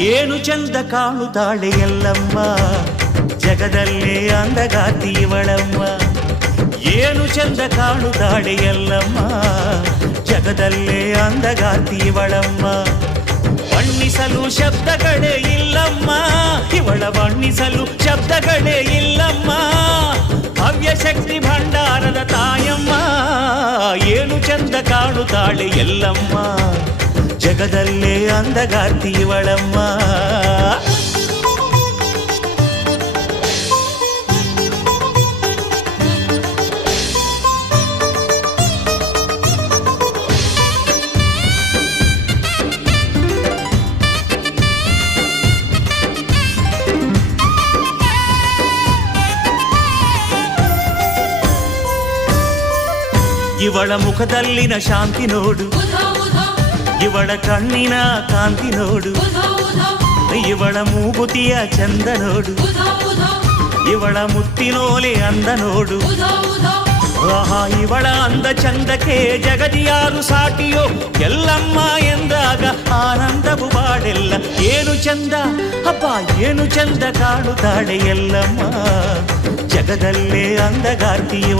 ಏನು ಚಂದ ಕಾಣುತ್ತಾಳೆ ಎಲ್ಲಮ್ಮ, ಜಗದಲ್ಲೇ ಅಂದಗಾತಿ ಇವಳಮ್ಮ. ಏನು ಚಂದ ಕಾಣುತ್ತಾಳೆ ಎಲ್ಲಮ್ಮ, ಜಗದಲ್ಲೇ ಅಂದಗಾತಿ ಇವಳಮ್ಮ. ಬಣ್ಣಿಸಲು ಶಬ್ದಗಳೇ ಇಲ್ಲಮ್ಮ, ಇವಳ ಬಣ್ಣಿಸಲು ಶಬ್ದಗಳೇ ಇಲ್ಲಮ್ಮ. ಭವ್ಯ ಶಕ್ತಿ ಭಂಡಾರದ ತಾಯಮ್ಮ, ಏನು ಚಂದ ಕಾಣುತ್ತಾಳೆ ಎಲ್ಲಮ್ಮ, ಜಗದಲ್ಲೇ ಅಂದಗಾತಿ ಇವಳಮ್ಮ. ಇವಳ ಮುಖದಲ್ಲಿನ ಶಾಂತಿ ನೋಡು, ಇವಳ ಕಣ್ಣಿನ ಕಾಂತಿ ನೋಡು, ಇವಳ ಮೂಗುತಿಯ ಚಂದ ನೋಡು, ಇವಳ ಮುತ್ತಿನೋಲೆ ಅಂದ ನೋಡು. ಆಹಾ, ಇವಳ ಅಂದ ಚಂದಕ್ಕೆ ಜಗದಿಯಾರು ಸಾಟಿಯೋ ಎಲ್ಲಮ್ಮ ಎಂದಾಗ ಆನಂದವು ಬಾಡೆಲ್ಲ. ಏನು ಚಂದ ಅಪ್ಪ, ಏನು ಚಂದ ಕಾಣುತ್ತಾಳೆ ಎಲ್ಲಮ್ಮ, ಜಗದಲ್ಲೇ ಅಂದಗಾರ್ತಿಯೋ.